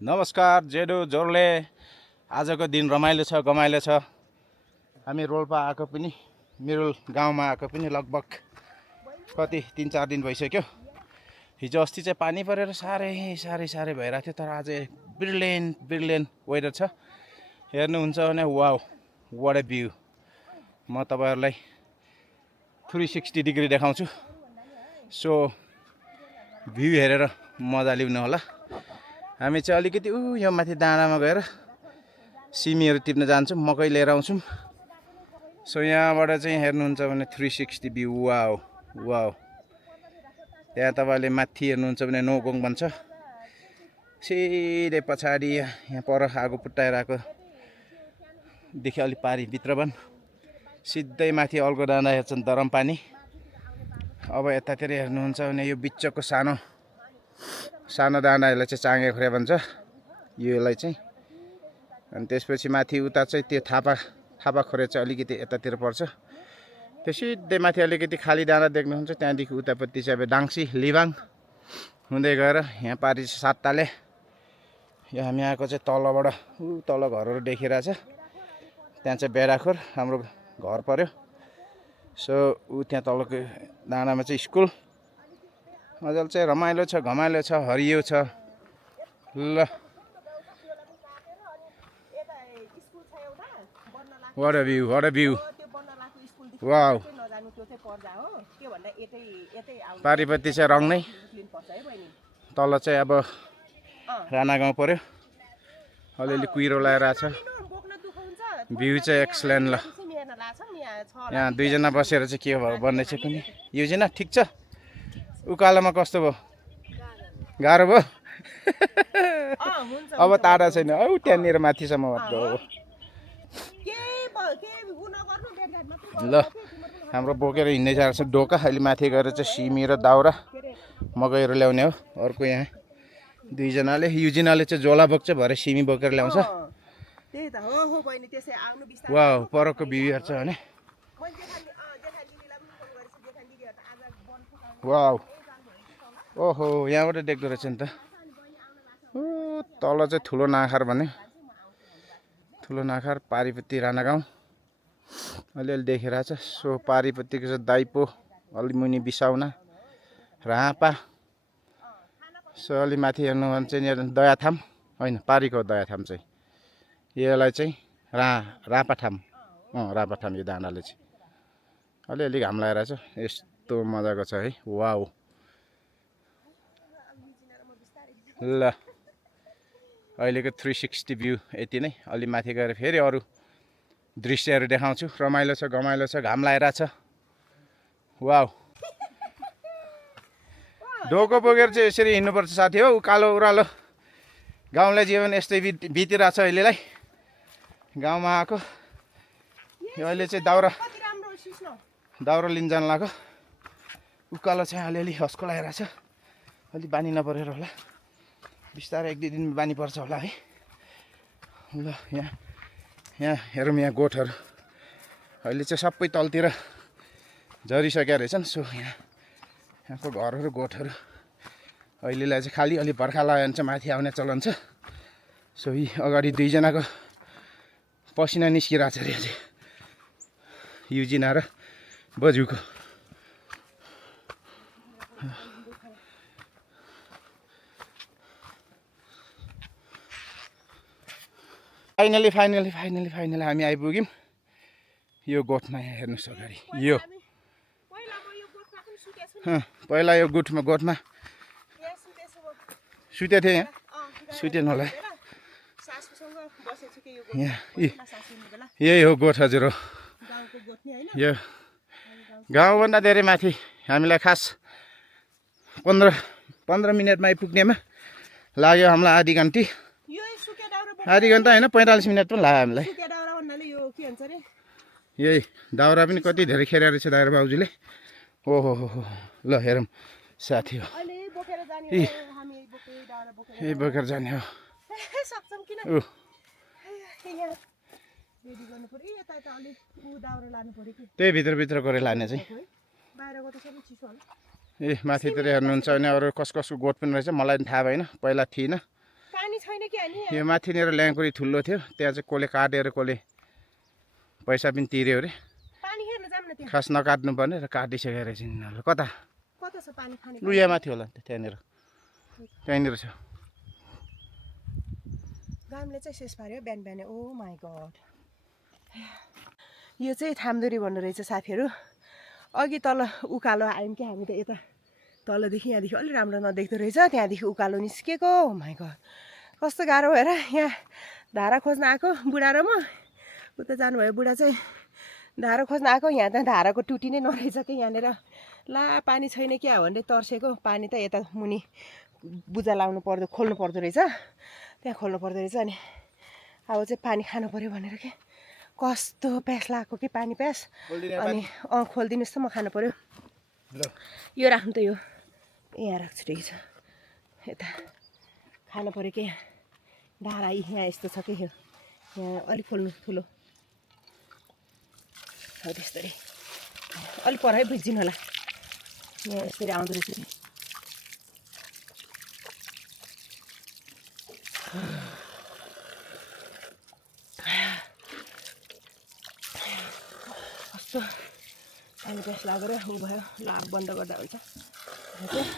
नमस्कार जेडु जोरले आजको दिन रमाइलो छ गमाइलो छ। हामी रोल्पा आएको पनि मेरो गाउँमा आएको पनि लगभग कति 3-4 दिन भइसक्यो। हिजो अस्ति चाहिँ पानी परेर साह्रै भइरहेको थियो, तर आज ब्रिलियन्ट वेदर छ। हेर्नुहुन्छ भने वाउ व्हाट अ भ्यू। म तपाईहरुलाई 360 डिग्री देखाउँछु, सो भ्यू हेरेर मजा लिनु होला। हामी चाहिँ अलिकति यो माथि डाँडामा गएर सिमीहरू टिप्न जान्छौँ, मकै लिएर आउँछौँ। सो यहाँबाट चाहिँ हेर्नुहुन्छ भने 360 भ्यू वाउ वाउ। त्यहाँ तपाईले माथि हेर्नुहुन्छ भने नोगोङ भन्छ, सिधै पछाडि यहाँ पर आगो पुट्टाइरहेको देखि अलि पारी भित्रबन सिधै माथि अल्गो डाँडा हेर्छन् दरम पानी। अब यतातिर हेर्नुहुन्छ भने यो बिचको सानो डाँडाहरूलाई चाहिँ चाँगे खोरे भन्छ योलाई चाहिँ। अनि त्यसपछि माथि उता चाहिँ त्यो थापा खोरे चाहिँ अलिकति यतातिर पर्छ। त्यो सिधै माथि अलिकति खाली डाँडा देख्नुहुन्छ, त्यहाँदेखि उतापट्टि चाहिँ अब डाङ्सी लिबाङ हुँदै गएर यहाँ पारि सातताले। यो हामी आएको चाहिँ तलबाट तल घरहरू देखिरहेछ, त्यहाँ चाहिँ बेडाखोर हाम्रो घर पर्यो। सो त्यहाँ तलको डाँडामा चाहिँ स्कुल मजाले चाहिँ रमाइलो छ घमाइलो छ हरियो छ। ल व्हाट अ भ्यू वाउ। पारिपट्टि चाहिँ रङ नै, तल चाहिँ अब राणा गाउँ पर्यो, अलिअलि कुहिरो लगाइरहेछ। भ्यू चाहिँ एक्सलेन्ट। ल यहाँ दुईजना बसेर चाहिँ के भयो भन्ने चाहिँ कुनै युजिना ठिक छ। उकालोमा कस्तो भयो, गाह्रो भयो? अब टाढा छैन औ त्यहाँनिर माथिसम्म हो। ल हाम्रो बोकेर हिँड्दै जान्छ डोका। अहिले माथि गएर चाहिँ सिमी र दाउरा मकैहरू ल्याउने हो। अर्को यहाँ दुईजनाले, युजिनाले चाहिँ झोला बोक्छ, भरे सिमी बोकेर ल्याउँछ। वाउ परको भ्यू हेर्छ भने वाउ। ओहो यहाँबाट देख्दो रहेछ नि त। तल चाहिँ ठुलो नाखार भन्यो, ठुलो नाखार पारिपट्टि राणा गाउँ अलिअलि देखिरहेछ। सो पारिपट्टिको चाहिँ दाइपो, अलि मुनि बिसाउना रापा। सो अलि माथि हेर्नु भने चाहिँ दयाथाम होइन, पारिको दयाथाम चाहिँ यसलाई चाहिँ रापाठाम रापाठाम। यो डाँडाले चाहिँ अलिअलि घाम लगाइरहेछ, यस्तो मजाको छ है वाउ। ल अहिलेको 360 भ्यू यति नै। अलि माथि गएर फेरि अरू दृश्यहरू देखाउँछु। रमाइलो छ गमाइलो छ, घाम लगाइरहेछ वाउ। डोको बोकेर चाहिँ यसरी हिँड्नुपर्छ साथी हो। उकालो उरालो गाउँले जीवन यस्तै बितिरहेछ अहिलेलाई। गाउँमा आएको यो अहिले चाहिँ दाउरा लिन जान लाग्यो। उकालो चाहिँ अलिअलि हस्को लगाइरहेछ, अलि बानी नपरेर होला, बिस्तारै 1-2 दिनमा बानी पर्छ होला है। ल यहाँ हेरौँ, यहाँ गोठहरू अहिले चाहिँ सबै तलतिर झरिसकेका रहेछन्। सो यहाँको घरहरू गोठहरू अहिलेलाई चाहिँ खाली, अलि बर्खा लाग्यो भने चाहिँ माथि आउने चलन छ। सो यी अगाडि दुईजनाको पसिना निस्किरहेछ अरे अझै, युजिना र बजुको। फाइनली हामी आइपुग्यौँ यो गोठमा। यहाँ हेर्नुहोस् अगाडि यो पहिला यो गोठमा सुतेको थिएँ। यहाँ सुतेन होला यहाँ। यही हो गोठ हजुर हो। यो गाउँभन्दा धेरै माथि हामीलाई खास 15 मिनटमा आइपुग्नेमा लाग्यो हामीलाई आधी घन्टा होइन 45 मिनट पनि लाग्यो हामीलाई। यही दाउरा पनि कति धेरै खेर रहेछ दाउरा बाउजूले। ओहो हो ल हेरौँ साथी हो, यही बोकेर जाने हो। त्यही भित्र गरेर लाने चाहिँ। ए माथितिर हेर्नुहुन्छ भने अरू कसको गोठ पनि रहेछ, मलाई पनि थाहा भएन, पहिला थिएन। पानी छैन यो माथिनिर ल्याङकुरी ठुलो थियो, त्यहाँ चाहिँ कसले काटेर कसले पैसा पनि तिर्यो अरे। खास नकाट्नु पर्ने र काटिसकेको रहेछ यिनीहरूले। कता लु यहाँ माथि होला त्यहाँनिर छ। गामले चाहिँ शेष पार्यो बिहान बिहानै। ओ माई गड, यो चाहिँ थामदुरी भन्नु रहेछ साथीहरू। अघि तल उकालो आयौँ कि हामी त, यता तलदेखि यहाँदेखि अलिक राम्रो नदेख्दो रहेछ, त्यहाँदेखि उकालो निस्केको। ओ माई गड, कस्तो गाह्रो भएर यहाँ धारा खोज्न आएको बुढा र म। उता जानुभयो बुढा चाहिँ धारा खोज्न आएको, यहाँ त धाराको टुटी नै नरहेछ कि यहाँनिर। ला पानी छैन क्या भन्दै तर्सेको। पानी त यता मुनि बुजा लाउनु पर्दो, खोल्नु पर्दो रहेछ, त्यहाँ खोल्नु पर्दो रहेछ। अनि अब चाहिँ पानी खानु पऱ्यो भनेर के कस्तो प्यास लाग्यो कि पानी प्यास। अनि खोलिदिनुहोस् त, म खानु पऱ्यो। यो राख्नु त, यो यहाँ राख्छु, ठिक छ। यता खानु पऱ्यो कि यहाँ धारा यहाँ यस्तो छ कि यो यहाँ अलिक खोल्नु ठुलो हो त्यस्तरी। अलिक पर है, बुझिदिनु होला, यहाँ यसरी आउँदो रहेछ। कस्तो पानी प्यास लागेर ऊ भयो, लाग बन्द गर्दा हुन्छ।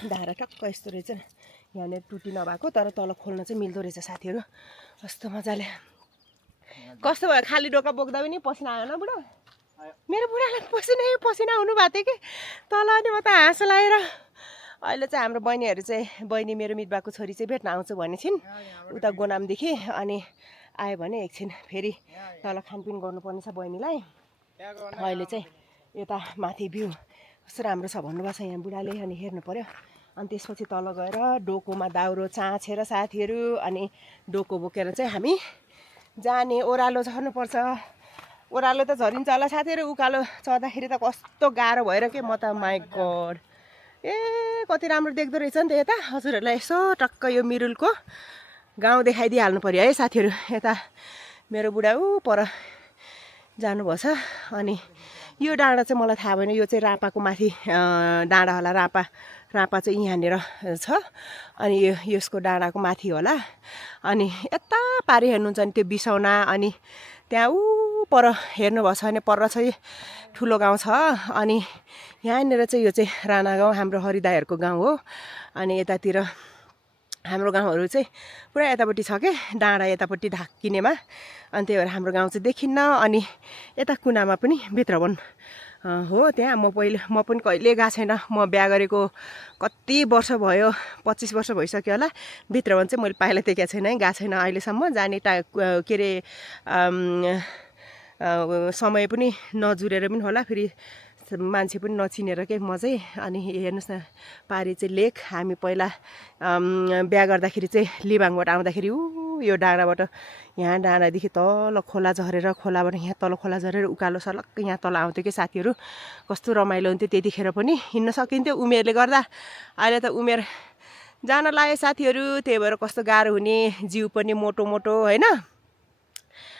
धारा टक्क यस्तो रहेछ, यहाँनिर टुटी नभएको, तर तल खोल्न चाहिँ मिल्दो रहेछ साथीहरू। कस्तो मजाले। कस्तो भयो, खाली डोका बोक्दा पनि पसिना आयो न बुढा? मेरो बुढालाई पसिना हुनु भएको थियो कि तल। अनि म त हाँसो लागेर अहिले चाहिँ हाम्रो बहिनीहरू चाहिँ, बहिनी मेरो मितबाको छोरी चाहिँ भेट्न आउँछु भने छिन् उता गोनामदेखि। अनि आयो भने एकछिन फेरि तल खानपिन गर्नुपर्ने छ बहिनीलाई। अहिले चाहिँ यता माथि भ्यू कस्तो राम्रो छ भन्नुभएको छ यहाँ बुढाले। अनि हेर्नु पऱ्यो। अनि त्यसपछि तल गएर डोकोमा दाउरो चाँचेर साथीहरू, अनि डोको बोकेर चाहिँ हामी जाने। ओह्रालो झर्नुपर्छ। ओह्रालो त झरिन्छ होला साथीहरू, उकालो चढ्दाखेरि त कस्तो गाह्रो भएर के म त माई गड। ए कति राम्रो देख्दो रहेछ नि त यता। हजुरहरूलाई यसो टक्क यो मिरुलको गाउँ देखाइदिइहाल्नु पऱ्यो है साथीहरू। यता मेरो बुढा ऊ पर जानुभएको छ। अनि यो डाँडा चाहिँ मलाई थाहा भएन, यो चाहिँ रापाको माथि डाँडा होला। रापा चाहिँ यहाँनिर छ, अनि यसको डाँडाको माथि होला। अनि यता पारि हेर्नुहुन्छ भने त्यो बिसौना, अनि त्यहाँ ऊ पर हेर्नुभएको छ भने पर चाहिँ ठुलो गाउँ छ। अनि यहाँनिर चाहिँ यो चाहिँ राणा गाउँ, हाम्रो हरिदाईहरूको गाउँ हो। अनि यतातिर हाम्रो गाउँहरू चाहिँ पुरा यतापट्टि छ कि डाँडा यतापट्टि ढाकिनेमा। अनि त्यही भएर हाम्रो गाउँ चाहिँ देखिन्न। अनि यता कुनामा पनि भित्रवन हो, त्यहाँ म पनि कहिले गएको छैन। म बिहा गरेको कति वर्ष भयो, 25 वर्ष भइसक्यो होला। भित्रवन चाहिँ मैले पाइला देखेको छैन है, गएको छैन अहिलेसम्म। जाने के अरे समय पनि नजुरेर पनि होला, फेरि मान्छे पनि नचिनेर के म चाहिँ। अनि हेर्नुहोस् न, पारि चाहिँ लेक। हामी पहिला बिहा गर्दाखेरि चाहिँ लिबाङबाट आउँदाखेरि यो डाँडाबाट, यहाँ डाँडादेखि तल खोला झरेर, खोलाबाट यहाँ तल खोला झरेर उकालो सलक्क यहाँ तल आउँथ्यो कि साथीहरू। कस्तो रमाइलो हुन्थ्यो त्यतिखेर पनि, हिँड्न सकिन्थ्यो उमेरले गर्दा। अहिले त उमेर जान लाग्यो साथीहरू, त्यही भएर कस्तो गाह्रो हुने, जिउ पनि मोटो मोटो होइन।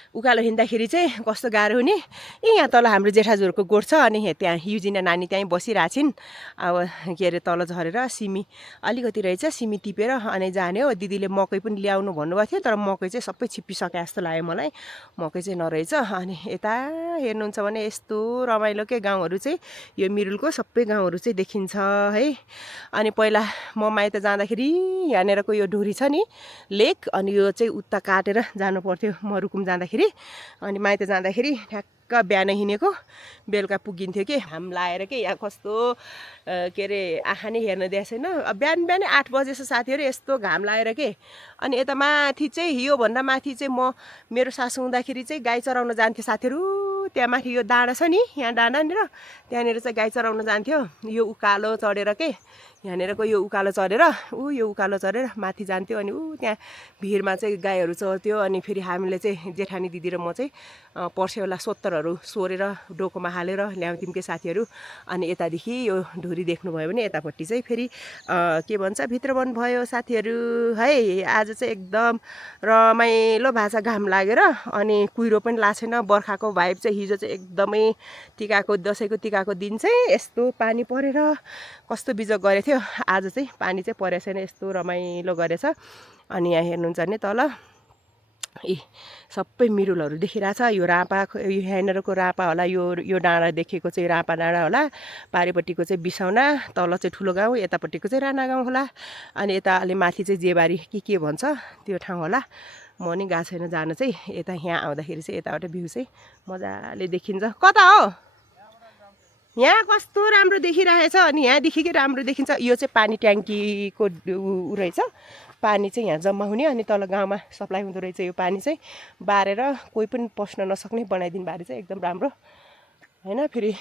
उकालो हिँड्दाखेरि चाहिँ कस्तो गाह्रो हुने। यहाँ तल हाम्रो जेठाजुहरूको गोठ छ, अनि त्यहाँ युजिना नानी त्यहीँ बसिरहेछिन्। अब के अरे तल झरेर सिमी अलिकति रहेछ, सिमी टिपेर अनि जाने हो। दिदीले मकै पनि ल्याउनु भन्नुभएको थियो, तर मकै चाहिँ सबै छिप्पिसके जस्तो लाग्यो मलाई, मकै चाहिँ नरहेछ। अनि यता हेर्नुहुन्छ भने यस्तो रमाइलो के गाउँहरू चाहिँ, यो मिरुलको सबै गाउँहरू चाहिँ देखिन्छ है। अनि पहिला म माइत जाँदाखेरि यहाँनिरको यो ढुरी छ नि लेक, अनि यो चाहिँ उता काटेर जानु पर्थ्यो म रुकुम जाँदाखेरि। अनि माइत जाँदाखेरि ठ्याक्क बिहान हिँडेको बेलुका पुगिन्थ्यो कि, घाम लाएर के यहाँ कस्तो के अरे आँखा नै हेर्न दिएको छैन। बिहान बिहानै 8 बजे जस्तो साथीहरू यस्तो घाम लाएर के। अनि यता माथि चाहिँ योभन्दा माथि चाहिँ म मेरो सासू हुँदाखेरि चाहिँ गाई चराउन जान्थ्यो साथीहरू। त्यहाँ माथि यो डाँडा छ नि, यहाँ डाँडानिर, त्यहाँनिर चाहिँ गाई चराउन जान्थ्यो। यो उकालो चढेर के, यहाँनिरको यो उकालो चढेर यो उकालो चढेर माथि जान्थ्यो। अनि त्यहाँ भिरमा चाहिँ गाईहरू चर्थ्यो। अनि फेरि हामीले चाहिँ जेठानी दिदी र म चाहिँ पर्सेवाला सोत्तरहरू सोरेर डोकोमा हालेर ल्याउँथ्यौँ कि साथीहरू। अनि यतादेखि यो ढुरी देख्नुभयो भने यतापट्टि चाहिँ फेरि के भन्छ भित्रवन भयो साथीहरू है। आज चाहिँ एकदम रमाइलो भाषा, घाम लागेर अनि कुहिरो पनि लाग्छ छैन। बर्खाको भाइब चाहिँ हिजो चाहिँ एकदमै टिकाको दसैँको टिकाको दिन चाहिँ यस्तो पानी परेर कस्तो बिजोग गरेको थियो। आज चाहिँ पानी चाहिँ परेको छैन, यस्तो रमाइलो गरेछ। अनि यहाँ हेर्नुहुन्छ भने तल सबै मिरुलहरू देखिरहेछ यो रापा यहाँनिरको रापा होला यो डाँडा देखेको चाहिँ रापा डाँडा होला पारिपट्टिको चाहिँ बिसाउना तल चाहिँ ठुलो गाउँ यतापट्टिको चाहिँ राणा गाउँ होला अनि यता अलि माथि चाहिँ जेबारी के भन्छ त्यो ठाउँ होला म नि गएको छैन जान चाहिँ यता यहाँ आउँदाखेरि चाहिँ यताबाट भ्यू चाहिँ मजाले देखिन्छ कता हो यहाँ कस्तो राम्रो देखिरहेछ अनि यहाँदेखिकै राम्रो देखिन्छ यो चाहिँ पानी ट्याङ्कीको ऊ रहेछ पानी चाहिँ यहाँ जम्मा हुने अनि तल गाउँमा सप्लाई हुँदो रहेछ यो पानी चाहिँ बारेर कोही पनि पस्न नसक्ने बनाइदिनु भएको चाहिँ एकदम राम्रो होइन फेरि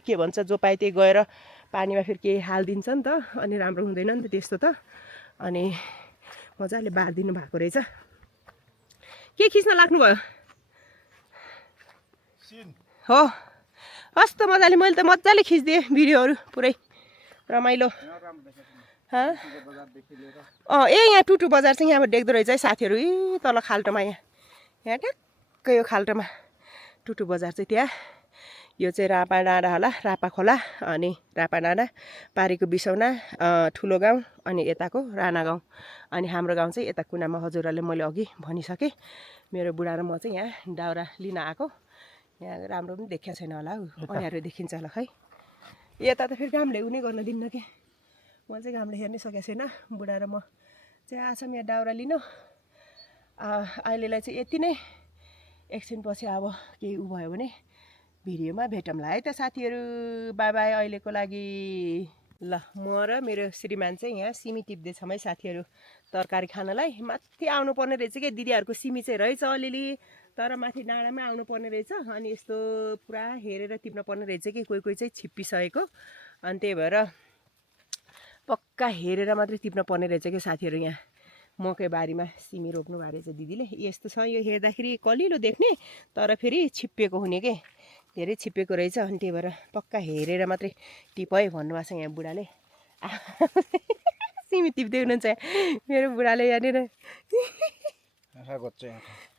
के भन्छ जो पाए त्यही गएर पानीमा फेरि केही हालिदिन्छ नि त अनि राम्रो हुँदैन नि त त्यस्तो त अनि मजाले बारिदिनु भएको रहेछ के खिच्न लाग्नुभयो हो कस्तो मजाले मैले त मजाले खिचिदिएँ भिडियोहरू पुरै रमाइलो यहाँ टुटु बजार चाहिँ यहाँबाट देख्दो रहेछ है साथीहरू तल खाल्टोमा यहाँ ठ्याक्कै यो खाल्टोमा टुटु बजार चाहिँ त्यहाँ यो चाहिँ रापा डाँडा होला रापा खोला अनि रापा डाँडा पारीको बिसौना ठुलो गाउँ अनि यताको राणा गाउँ अनि हाम्रो गाउँ चाहिँ यता कुनामा हजुरहरूले मैले अघि भनिसकेँ मेरो बुढा र म चाहिँ यहाँ दाउरा लिन आएको यहाँ राम्रो पनि देखेको छैन होला अँध्यारो देखिन्छ होला खै यता त फेरि घामले उनी गर्न दिन्न के म चाहिँ घामले हेर्नै सकेको छैन बुढा र म चाहिँ आछौँ यहाँ दाउरा लिनु अहिलेलाई चाहिँ यति नै एकछिनपछि अब केही उ भयो भने भिडियोमा भेटौँला है त साथीहरू बाई बाई अहिलेको लागि ल म र मेरो श्रीमान चाहिँ यहाँ सिमी टिप्दैछौँ है साथीहरू तरकारी खानलाई माथि आउनुपर्ने रहेछ कि दिदीहरूको सिमी चाहिँ रहेछ अलिअलि तर माथि डाँडामै आउनुपर्ने रहेछ अनि यस्तो पुरा हेरेर टिप्न पर्ने रहेछ कि कोही कोही चाहिँ छिप्पिसकेको अनि त्यही भएर पक्का हेरेर मात्रै टिप्न पर्ने रहेछ कि साथीहरू यहाँ मकै बारीमा सिमी रोप्नु भएको रहेछ दिदीले यस्तो छ यो हेर्दाखेरि कलिलो देख्ने तर फेरि छिप्पिएको हुने के धेरै छिप्पिएको रहेछ अनि त्यही भएर पक्का हेरेर मात्रै टिप है भन्नुभएको छ यहाँ बुढाले सिमी टिप्दै हुनुहुन्छ मेरो बुढाले यहाँनिर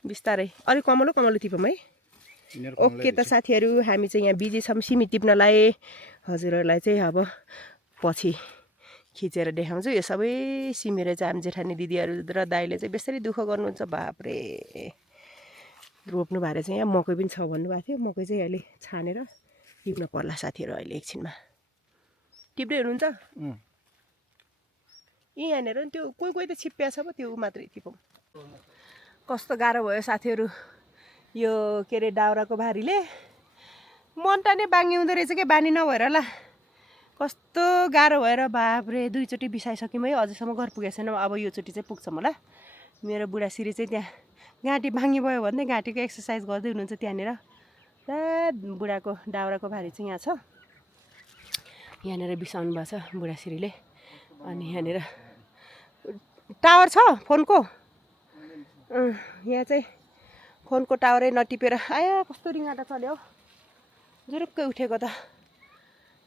बिस्तारै अलिक कमलो टिपौँ है ओके त साथीहरू हामी चाहिँ यहाँ बिजी छौँ सिमी टिप्नलाई हजुरहरूलाई चाहिँ अब पछि खिचेर देखाउँछु यो सबै सिमी रहेछ हामी जेठानी दिदीहरू र दाइले चाहिँ बेसरी दुःख गर्नुहुन्छ बापरे रोप्नु भएर चाहिँ यहाँ मकै पनि छ भन्नुभएको थियो मकै चाहिँ अहिले छानेर टिप्न पर्ला साथीहरू अहिले एकछिनमा टिप्दै हुनुहुन्छ यहाँनिर नि त्यो कोही त छिप्पिया छ पो त्यो मात्रै टिपौँ कस्तो गाह्रो भयो साथीहरू यो के अरे दाउराको भारीले मन त नै बाङ्गी हुँदो रहेछ कि बानी नभएर होला कस्तो गाह्रो भएर बापरे दुईचोटि बिसाइसक्यौँ है अझैसम्म घर पुगेको छैन अब योचोटि चाहिँ पुग्छौँ होला मेरो बुढासिरी चाहिँ त्यहाँ घाँटी भाङ्गी भयो भन्दै घाँटीको एक्सर्साइज गर्दै हुनुहुन्छ त्यहाँनिर बुढाको दाउराको भारी चाहिँ यहाँ छ यहाँनिर बिसाउनु भएको छ बुढासिरीले अनि यहाँनिर टावर छ फोनको यहाँ चाहिँ फोनको टावरै नटिपेर आया कस्तो रिङ्गाटा चल्यो जुरुक्कै उठेको त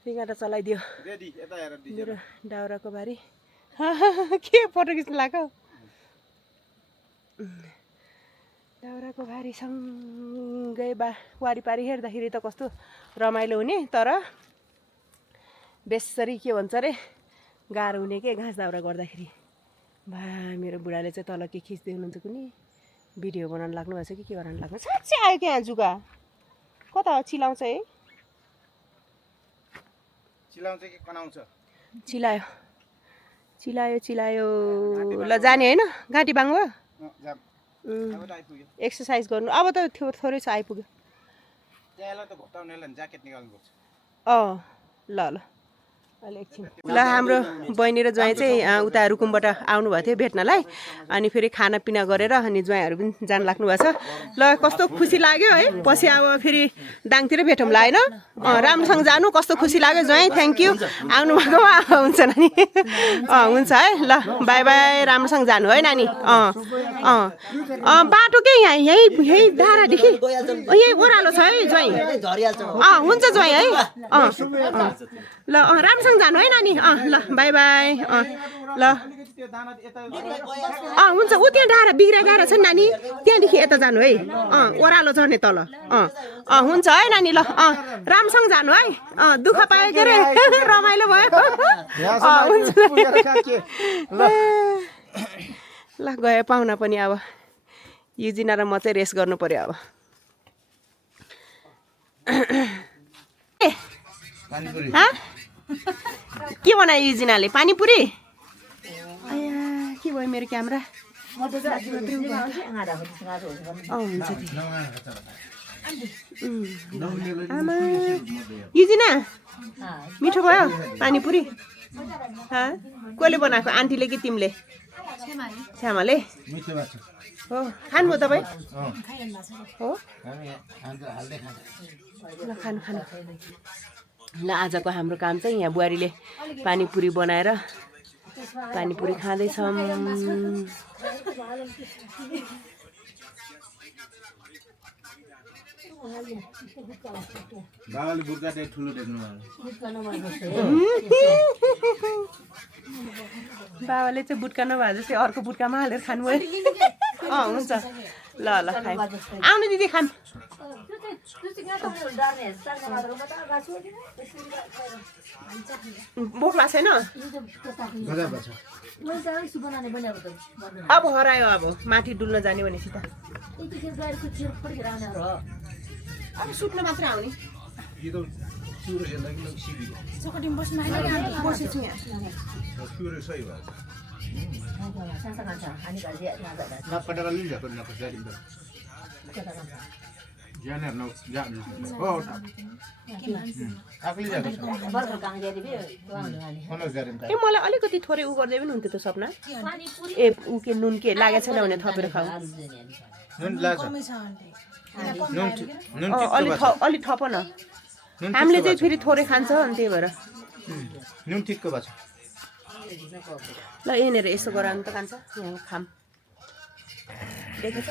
रिङ्गाटा चलाइदियो मेरो दाउराको बारी के फोटो खिच्नु लाग्यो दाउराको भारीसँगै वारिपारि हेर्दाखेरि त कस्तो रमाइलो हुने तर बेसरी के भन्छ अरे गाह्रो हुने के घाँस दाउरा गर्दाखेरि बा मेरो बुढाले चाहिँ तल के खिच्दै हुनुहुन्छ कुनै भिडियो बनाउनु लाग्नु भएको छ कि के बनाउनु लाग्नु साँच्चै आयो क्या जुगा कता हो चिलाउँछ है चिलायो ल जाने होइन घाँटी बाङ्गो एक्सर्साइज गर्नु अब त थोरै छ आइपुग्यो ल अहिले एकछिन ल हाम्रो बहिनी र ज्वाइँ चाहिँ उता रुकुमबाट आउनुभएको थियो भेट्नलाई अनि फेरि खानापिना गरेर अनि ज्वाइँहरू पनि जान लाग्नु भएको छ ल कस्तो खुसी लाग्यो है पछि अब फेरि दाङतिर भेटौँला होइन राम्रोसँग जानु कस्तो खुसी लाग्यो ज्वाइँ थ्याङ्क यू आउनुभएको हुन्छ नानी हुन्छ है ल बाई बाई राम्रोसँग जानु है नानी बाटो के यहीँ डाँडादेखि यहीँ ओह्रालो छ है ज्वाइँ हुन्छ ज्वाइँ है ल राम्रोसँग जानु है नानी ल बाई बाई ल हुन्छ ऊ त्यहाँ डाँडा बिग्रा गाह्रो छ नि नानी त्यहाँदेखि यता जानु है ओह्रालो झर्ने तल हुन्छ है नानी ल राम्रोसँग जानु है दुःख पायो के अरे रमाइलो भयो हुन्छ ल गयो पाहुना पनि अब युजिना र म चाहिँ रेस गर्नु पर्यो अब पानीपुरी हाँ? के बनायो युजिनाले पानीपुरी आया के भयो मेरो क्यामेरा हुन्छ आमा युजिना मिठो भयो पानीपुरी कसले बनाएको आन्टीले कि तिमीले छ्यामाले मिठो भएको छ हो खानुभयो तपाईँ हो ल खानु खानु ल आजको हाम्रो काम चाहिँ यहाँ बुहारीले पानीपुरी बनाएर पानीपुरी खाँदैछौँ बाबाले बुर्का चाहिँ ठुलो देख्नु बाबाले चाहिँ बुट्का नभए जस्तै अर्को बुट्कामा हालेर खानुभयो हुन्छ ल ल खाइ आउनु दिदी खाम बोक्ला छैन अब हरायो अब माथि डुल्न जाने भनेपछि त अब सुत्न मात्र आउने बसेछु यहाँ ए मलाई अलिकति थोरै उ गर्दै पनि हुन्थ्यो त सपना ए उ के नुन के लागेको छैन भने थपेर खाऊ अलिक थप न हामीले चाहिँ फेरि थोरै खान्छ अनि त्यही भएर नुन ठिकको भएको छ ल यहाँनिर यसो गराउनु त कान्छ यहाँ खाम देखेछ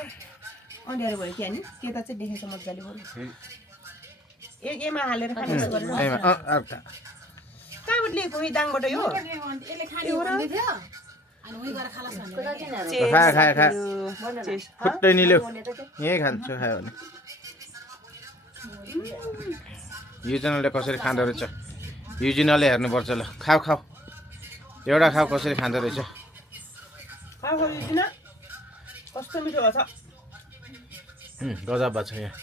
अँध्यारो भयो कि नि त्यता चाहिँ देखेछ मजाले बरु एमा हालेर खाने कहाँबाट लिएको दाङबाट यो खुट्टै निल्यो यहीँ खान्छु खायो भने युजिनाले कसरी खाँदो रहेछ युजिनाले हेर्नुपर्छ ल खाऊ खाऊ एउटा खाऊ कसरी खाँदो रहेछ कस्तो मिठो छ गजब भएको छ यहाँ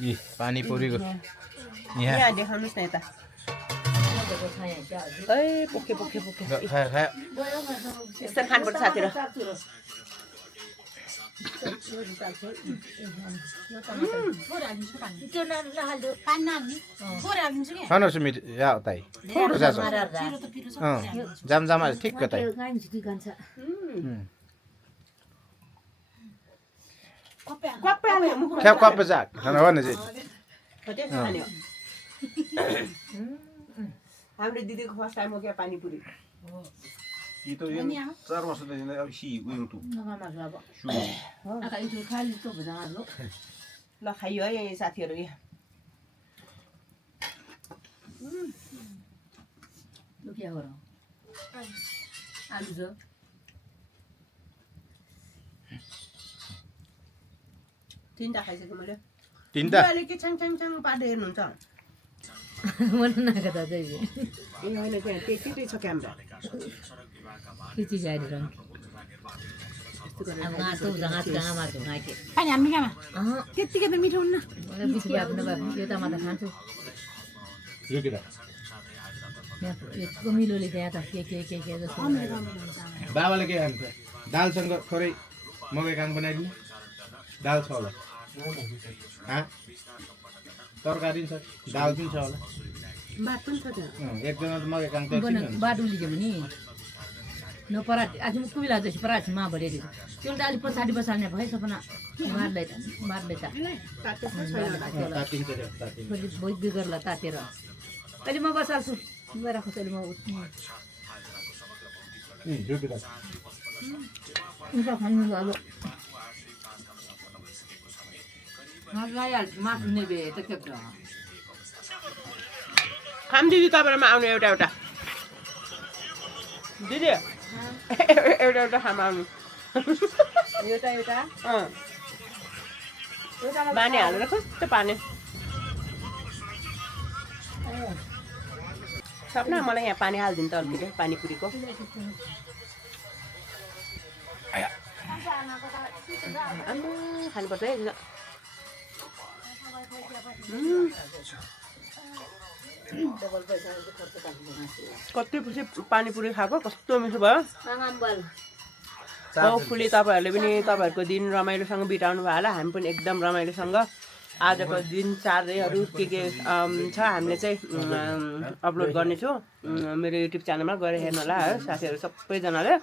यी पानीपुरीको यहाँ देखाउनुहोस् न यता ए पोखे पोखे पोखे खायो खायो यसरी खानुपर्छ साथीहरू खानुहोस् मिठो या ताई जाम जाम ठिक्क ताई क्या कप जा खाना हो न चाहिँ हाम्रो दिदीको फर्स्ट टाइम हो क्या पानीपुरी ये तो ये 4 वर्षदेखि अब सी युट्युब ल खाइयो है साथीहरू यहाँ तिनवटा खाइसकेँ मैले तिनवटा अहिले के छ्याङ छ्याङ छ्याङ पार्दै हेर्नुहुन्छ ए होइन त्यहाँ त्यही छ क्यामेरा पानी हाल्नु कहाँमा त्यत्तिकै त मिठो हुन्न यो केटा मिलोले त्यहाँ त के जस्तो बाबाले के खान्छ दालसँग थोरै मकै काङ बनाइदिनु दाल छ होला तरकारी छ दाल पनि छ होला भात पनि छ त्यहाँ एकजना त मकै काङ बाटो लिज्यो भने न पराठी आज कुमिला जस्तो पराठी मा भरेको त्यो त अलिक पछाडि बसाल्ने भयो सपना मार्दै त भोइ बिगर्ला तातेर अहिले म बसाल्छु गएर खोज अहिले म खानु अब मासु नै भए त के खाम दिदी तपाईँमा आउनु एउटा एउटा दिदी एउटा एउटा खाम आउनु एउटा पानी हालेर कस्तो पानी सपना मलाई यहाँ पानी हालिदिनु त अलिकति पानीपुरीको खानुपर्छ है कति पछि पानीपुरी खाएको कस्तो मिठो भयो होपफुली तपाईँहरूले पनि तपाईँहरूको दिन रमाइलोसँग बिताउनु भयो होला हामी पनि एकदम रमाइलोसँग आजको दिन चार्यहरू के छ हामीले चाहिँ अपलोड गर्नेछौँ मेरो युट्युब च्यानलमा गएर हेर्नु होला है साथीहरू सबैजनाले